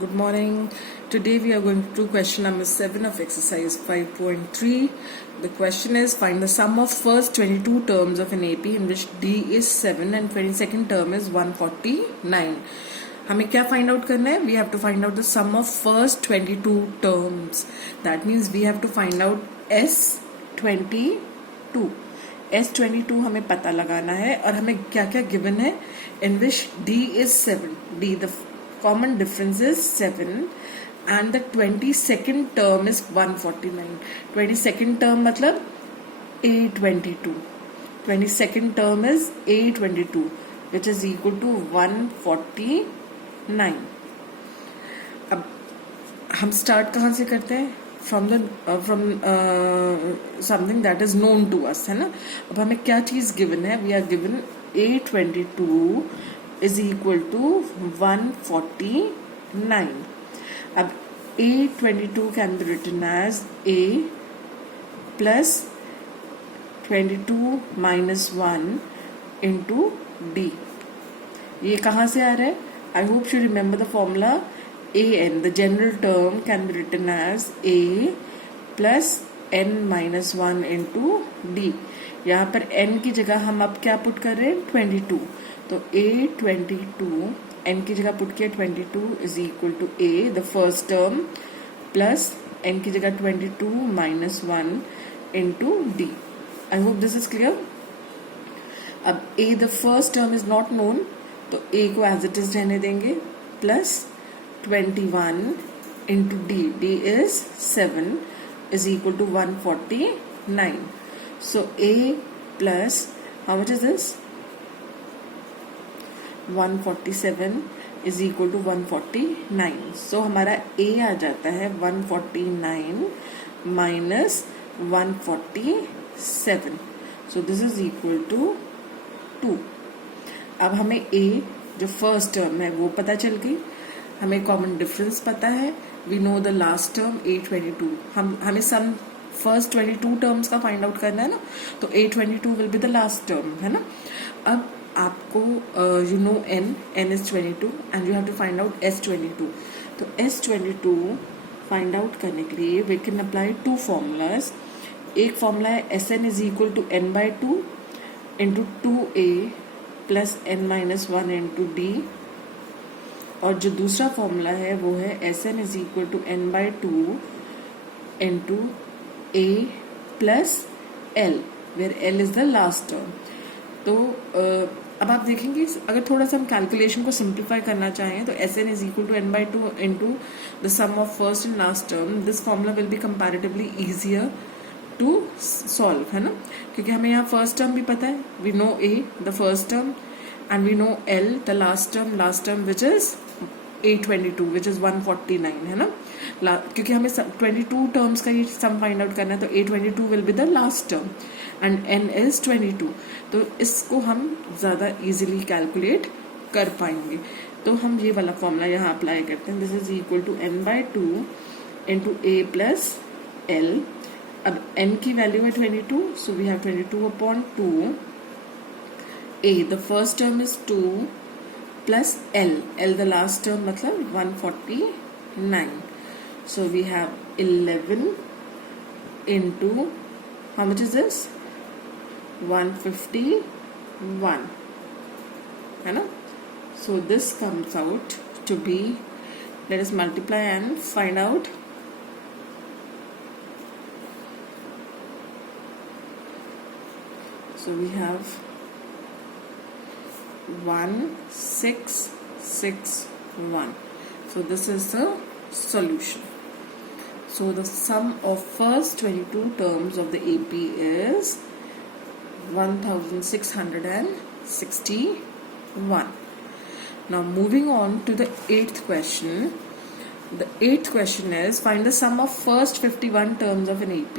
Good morning. Today we are going to do question number 7 of exercise 5.3. The question is find the sum of first 22 terms of an AP in which D is 7 and 22nd term is 149. हमें क्या find out करना है? We have to find out the sum of first 22 terms. That means we have to find out S22. S22 हमें पता लगाना है और हमें क्या क्या given है in which D is 7. D the common difference is 7 and the 22nd term is 149. 22nd term मतलब A22. 22nd term is A22 which is equal to 149. अब हम start कहाँ से करते हैं? From something that is known to us, है ना? अब हमें क्या चीज given है? We are given A22 is equal to 149. अब A22 can be written as A plus 22 minus 1 into D. ये कहाँ से आ रहा है? I hope you remember the formula. an, the general term, can be written as a plus n minus 1 into d. यहाँ पर n की जगह हम अब क्या पुट कर रहे हैं? 22. तो a22 n की जगह पुट किया 22 is equal to a the first term plus n की जगह 22 minus 1 into d. I hope this is clear. अब a the first term is not known, तो a को as it is रहने देंगे plus 21 into d. d is 7 is equal to 149. So a plus how much is this? 147 is equal to 149. So हमारा a आ जाता है 149 minus 147. So this is equal to 2. अब हमें a जो first term है वो पता चल गई, हमें कॉमन डिफरेंस पता है, we know the last term A22. हमें सम फर्स्ट 22 टर्म्स का फाइंड आउट करना है ना, तो A22 will be the last term, है ना. अब आपको you know n is 22 and you have to find out S22. तो S22 फाइंड आउट करने के लिए we can apply two formulas. एक फॉर्मूला है Sn is equal to n/2 into 2a plus n minus 1 into d, और जो दूसरा formula है वो है Sn is equal to n/2 into a plus l where l is the last term. तो अब आप देखेंगे अगर थोड़ा सा हम कैलकुलेशन को सिंप्लीफाई करना चाहें तो Sn is equal to n/2 into the sum of first and last term. This formula will be comparatively easier to solve, है ना, क्योंकि हमें यहाँ फर्स्ट टर्म भी पता है. We know a the first term and we know L the last term which is A22 which is 149, है ना. क्योंकि हमें 22 टर्म्स का ये सम फाइंड आउट करना है तो A22 will be the last term and N is 22. तो इसको हम ज्यादा इजीली कैलकुलेट कर पाएंगे. तो हम ये वाला फॉर्मूला यहाँ अप्लाई करते हैं. This is equal to n/2 into a plus l. अब n की वैल्यू है 22, so we have 22/2. a the first term is 2 plus l the last term मतलब 149. So we have 11 into how much is this? 151, है ना. So this comes out to be, let us multiply and find out. So we have 1661. So this is the solution. So the sum of first 22 terms of the AP is 1661. Now moving on to the 8th question. The 8th question is find the sum of first 51 terms of an AP.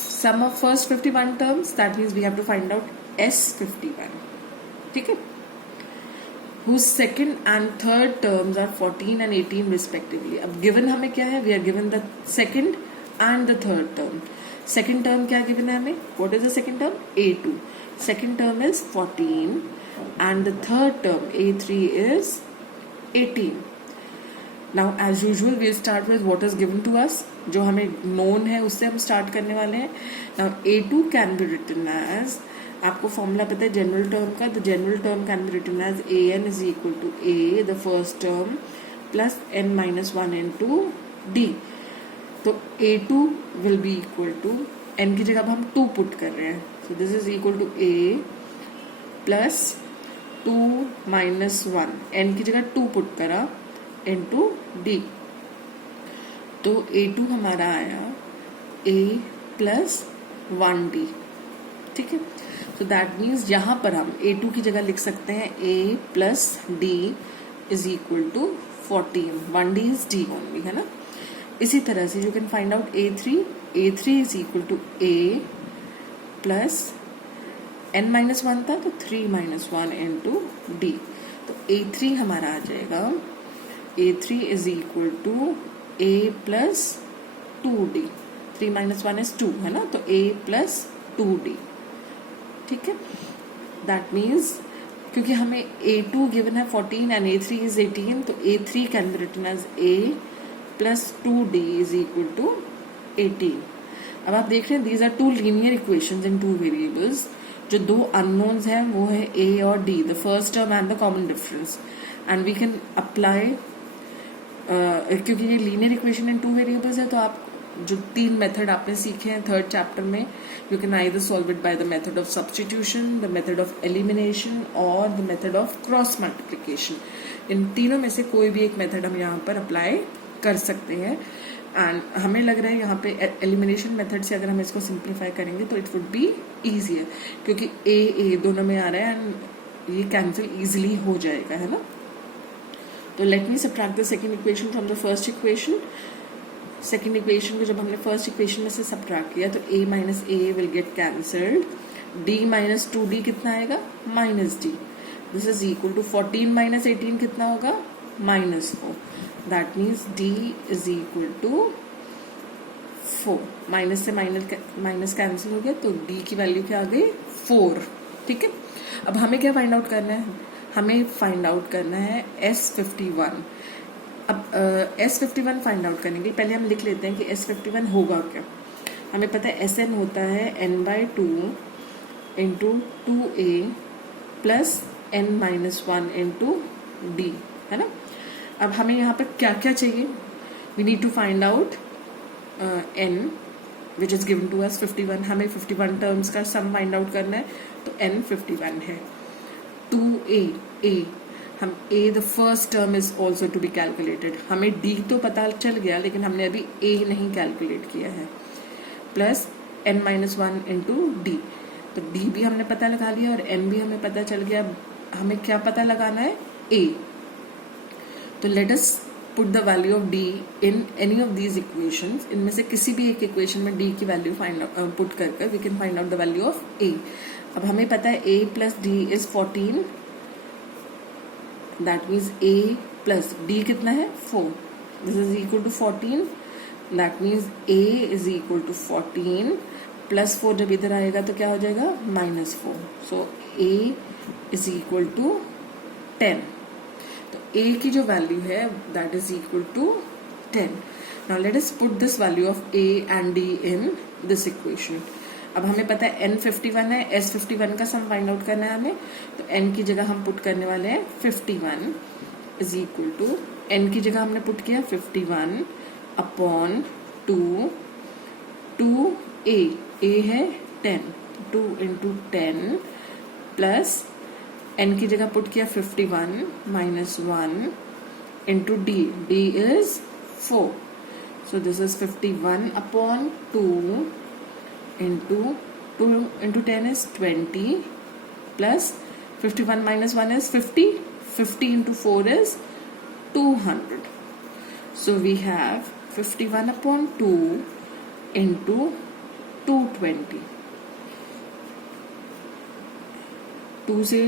Sum of first 51 terms, that means we have to find out S51. ठीक है. whose second and third terms are 14 and 18 respectively. अब given हमें क्या है? We are given the second and the third term. Second term क्या given है हमें? What is the second term? A2. Second term is 14 and the third term A3 is 18. Now as usual we start with what is given to us, जो हमें known है उससे हम start करने वाले हैं. Now A2 can be written as, आपको formula पता है जनरल टर्म का, the general term can be written as AN is equal to A the first term plus N minus 1 into D. तो A2 will be equal to, N की जगह अब हम 2 put कर रहे हैं, so this is equal to A plus 2 minus 1, N की जगह 2 पुट करा इंटू D. तो A2 हमारा आया A प्लस 1D. ठीक है, तो दैट मीन्स यहां पर हम A2 की जगह लिख सकते हैं A plus D is equal to 14. 1D is D only, है ना. इसी तरह से you can find out A3 is equal to A plus N minus 1 था तो 3 माइनस 1 इंटू D. तो A3 हमारा आ जाएगा A3 is equal to A plus 2D. 3 minus 1 is 2, है ना, तो A प्लस 2D. ठीक है, दैट मीन्स क्योंकि हमें A2 गिवन है 14 एंड A3 इज 18, तो A3 can be written as A plus 2D is equal to 18. अब आप देख रहे हैं these are two linear equations in two variables. जो दो अननोन्स हैं वो है A और D, the first term and the common difference, and we can apply, क्योंकि ये linear equation in two variables है, तो आप जो 3 मेथड आपने सीखे हैं 3rd चैप्टर में, you can either solve it by the method of substitution, the method of elimination or the method of cross multiplication. इन तीनों में से कोई भी एक मेथड हम यहाँ पर अप्लाई कर सकते हैं. एंड हमें लग रहा है यहाँ पे एलिमिनेशन मेथड से अगर हम इसको सिंप्लीफाई करेंगे तो इट वुड बी इजियर, क्योंकि A दोनों में आ रहा है एंड ये कैंसिल इजिली हो जाएगा, है ना. तो let me subtract the second equation from the first equation. Second equation को जब हमने फर्स्ट इक्वेशन में से सब्ट्रैक्ट किया तो A minus A will get cancelled. D minus 2D कितना आएगा, minus D. This is equal to 14 minus 18 कितना होगा, minus 4. That means D is equal to 4. Minus से माइनस कैंसिल हो गया तो D की वैल्यू क्या आ गई, 4. ठीक है, अब हमें क्या फाइंड आउट करना है, हमें फाइंड आउट करना है S51. अब S51 फाइंड आउट करने के लिए पहले हम लिख लेते हैं कि S51 होगा क्या. हमें पता है Sn होता है n/2 into 2A plus N minus 1 into D, है ना. अब हमें यहाँ पर क्या क्या चाहिए, we need to find out N which is given to us 51. हमें 51 टर्म्स का सम फाइंड आउट करना है, तो N 51 है. 2A, हम A the first term is also to be calculated. हमें D तो पता चल गया लेकिन हमने अभी A नहीं कैलकुलेट किया है, plus N minus 1 into D. तो D भी हमने पता लगा लिया और N भी हमें पता चल गया. हमें क्या पता लगाना है, A. तो let us put the value of D in any of these equations. इनमें से किसी भी एक इक्वेशन में D की वैल्यू पुट करके we can find out the value of A. अब हमें पता है A plus D is 14. That means A plus D कितना है, 4. This is equal to 14. That means A is equal to 14 plus 4. जब इधर आएगा तो क्या हो जाएगा, minus 4. So A is equal to 10. तो A की जो वैल्यू है that is equal to 10. Now let us put this value of A and D in this equation. अब हमें पता है N 51 है, S 51 का सम फाइंड आउट करना है हमें, तो N की जगह हम पुट करने वाले हैं 51 इज इक्वल टू, N की जगह हमने पुट किया 51 अपॉन 2A. A है 10, 2 इंटू 10 प्लस N की जगह पुट किया 51 minus 1 into D is 4. So this is 51 upon 2 into 2 into 10 is 20 plus 51 minus 1 is 50. 50 into 4 is 200. So we have 51 upon 2 into 220. 2 से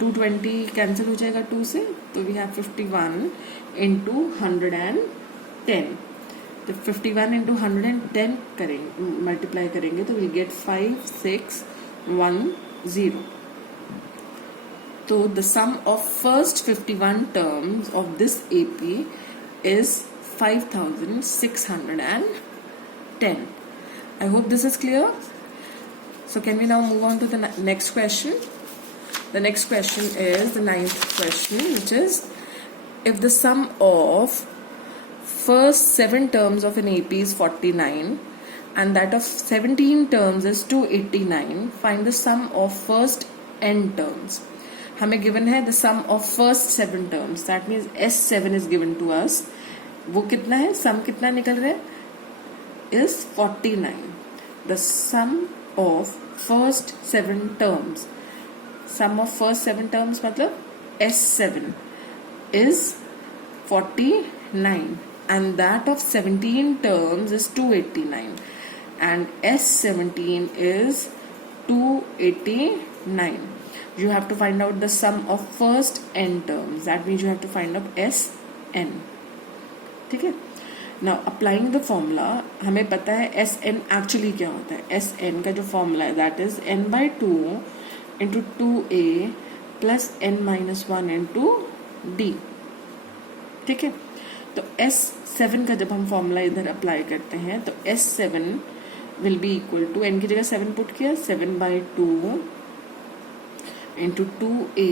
220 cancel हो जाएगा 2 से, तो we have 51 into 110. तो 51 इंटू 110 करेंगे, मल्टीप्लाई करेंगे तो विल गेट 5610. तो the sum of first 51 terms of this AP is 5610. I hope this is clear. So can we now move on to the next question? The next question is the 9th question, which is, if the sum of first 7 terms of an AP is 49 and that of 17 terms is 289, find the sum of first n terms. हमें given है the sum of first 7 terms, that means S7 is given to us. वो कितना है, sum कितना निकल रहा है, is 49. The sum of first 7 terms, sum of first 7 terms मतलब S7 is 49 and that of 17 terms is 289 and S17 is 289. You have to find out the sum of first n terms. That means you have to find out Sn. ठीक है. Now applying the formula, हमें पता है Sn actually क्या होता है. Sn का जो formula है, that is n by 2 into 2a plus n minus 1 into d. ठीक है. तो S7 का जब हम फॉर्मूला इधर अप्लाई करते हैं तो S7 will be equal to, n की जगह 7 पुट किया, 7 by 2 into 2a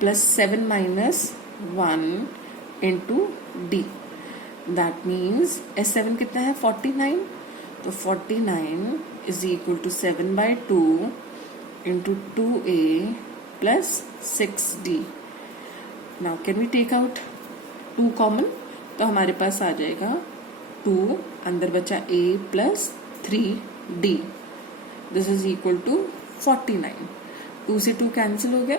plus 7 minus 1 into d. That means S7 कितना है, 49. तो 49 is equal to 7 by 2 into 2a plus 6d. Now can we take out 2 common, तो हमारे पास आ जाएगा 2, अंदर बचा a प्लस 3d. दिस इज इक्वल टू 49. 2 से 2 कैंसिल हो गया.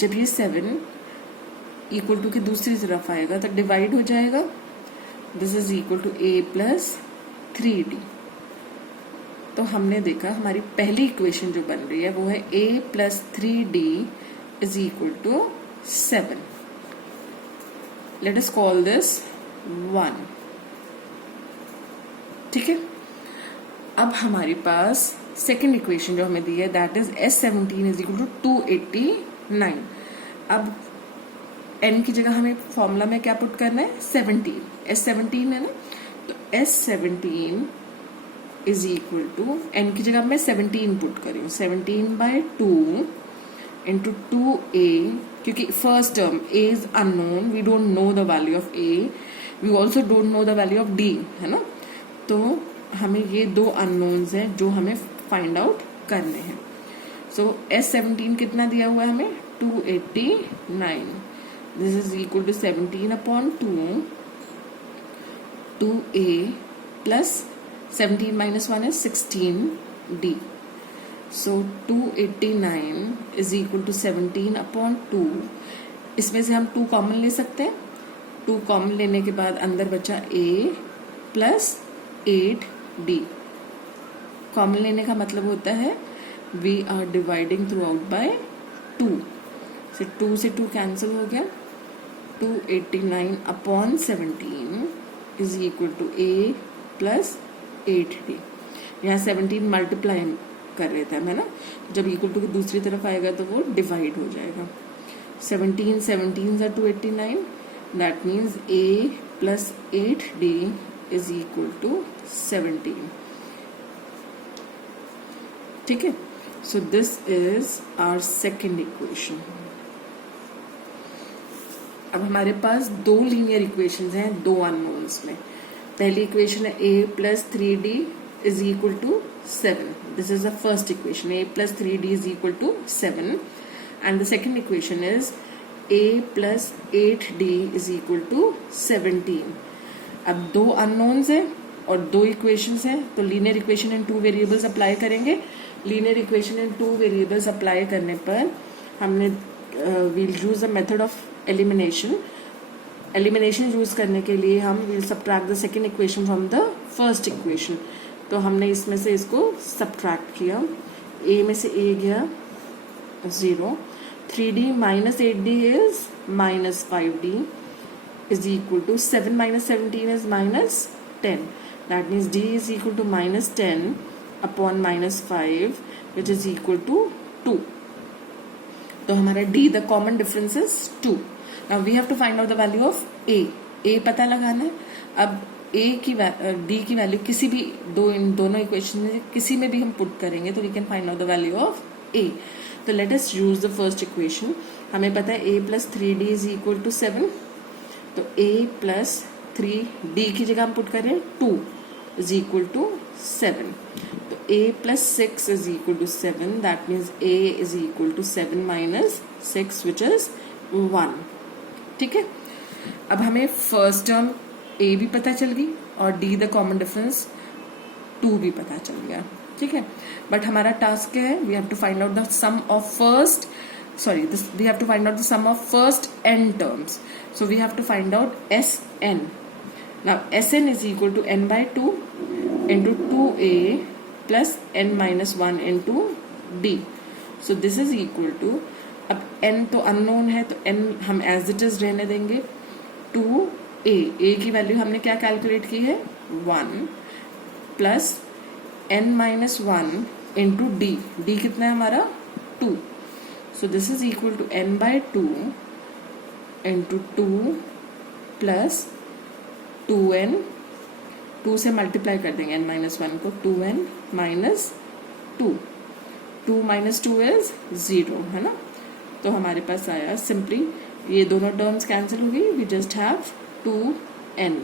जब ये 7 इक्वल टू की दूसरी तरफ आएगा तो डिवाइड हो जाएगा. This is equal to a plus 3d. तो हमने देखा हमारी पहली इक्वेशन जो बन रही है वो है a plus 3d is equal to 7. Let us call this 1. ठीक है. अब हमारे पास सेकेंड इक्वेशन जो हमें दी है, that is S17 is equal to 289. अब n की जगह हमें फॉर्मूला में क्या पुट करना है, 17. S17 है ना, तो S17 is equal to, n की जगह मैं 17 पुट करी हूँ, 17 बाई 2 इंटू 2a, क्योंकि first term a is unknown, we don't know the value of a, we also don't know the value of d, है ना. तो हमें ये 2 अननोन्स हैं जो हमें फाइंड आउट करने हैं. सो S17 कितना दिया हुआ है हमें, 289. This is equal to 17 upon 2, 2a plus 17 minus 1 is 16d. So 289 is equal to 17 upon 2. इसमें से हम 2 कॉमन ले सकते हैं. 2 कॉमन लेने के बाद अंदर बचा a प्लस 8d. कॉमन लेने का मतलब होता है we are dividing throughout by 2. So 2 से 2 कैंसिल हो गया. 289 upon 17 is equal to a plus 8d. यहाँ 17 मल्टीप्लाई कर रहे थे हम, है ना. जब इक्वल टू की दूसरी तरफ आएगा तो वो डिवाइड हो जाएगा. 17 are 289. That means a plus 8d is equal to 17. ठीक है. So this is our second equation. अब हमारे पास 2 लीनियर इक्वेशंस हैं 2 अननोन्स में. पहली इक्वेशन है a plus 3d is equal to 7. This is the first equation. A plus 3d is equal to 7. And the second equation is a plus 8d is equal to 17. अब 2 unknowns हैं और 2 equations हैं, तो linear equation in 2 variables apply करेंगे. Linear equation in 2 variables apply करने पर हमने we'll use the method of elimination. Elimination use करने के लिए हम will subtract the second equation from the first equation. तो हमने इसमें से इसको सब्ट्रैक्ट किया. a में से a गया 0. 3d minus 8d is minus 5d is equal to 7 minus 17 is minus 10. That means d is equal to minus 10 upon minus 5 which is equal to 2. तो हमारा d the common difference is 2. Now we have to find out the value of a पता लगाना है. अब ए की D की value किसी भी इन दोनों इक्वेशन में किसी में भी हम पुट करेंगे तो we can find out the value of a. तो let us use the first equation. हमें पता है a plus 3d is equal to 7. तो a प्लस 3d की जगह हम पुट करें 2 इज इक्वल टू 7. तो a plus 6 is equal to 7. That means a is equal to 7 minus 6 which is 1. ठीक है. अब हमें फर्स्ट टर्म a भी पता चल गई और d द कॉमन डिफरेंस 2 भी पता चल गया. ठीक है. बट हमारा टास्क क्या है? We have to find out the sum of first we have to find out the sum of first n terms. So we have to find out Sn. Now Sn is equal to n by 2 into 2a plus n minus 1 into d. So this is equal to, अब n तो unknown है तो n हम as it is रहने देंगे. 2a की value हमने क्या कैलकुलेट की है? 1 plus n minus 1 into d कितना है हमारा? 2. So this is equal to n by 2 into 2 plus 2n. 2 से मल्टीप्लाई कर देंगे n minus 1 को. 2n minus 2. 2 minus 2 is 0 है ना. तो हमारे पास आया सिंपली ये दोनों टर्म्स कैंसिल हो गई. We just have 2n.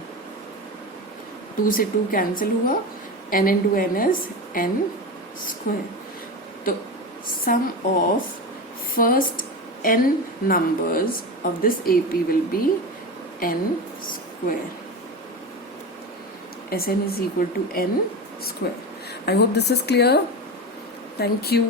2 से 2 कैंसिल हुआ. n into n is n square. तो sum of first n numbers of this AP will be n square. Sn is equal to n square. I hope this is clear. Thank you.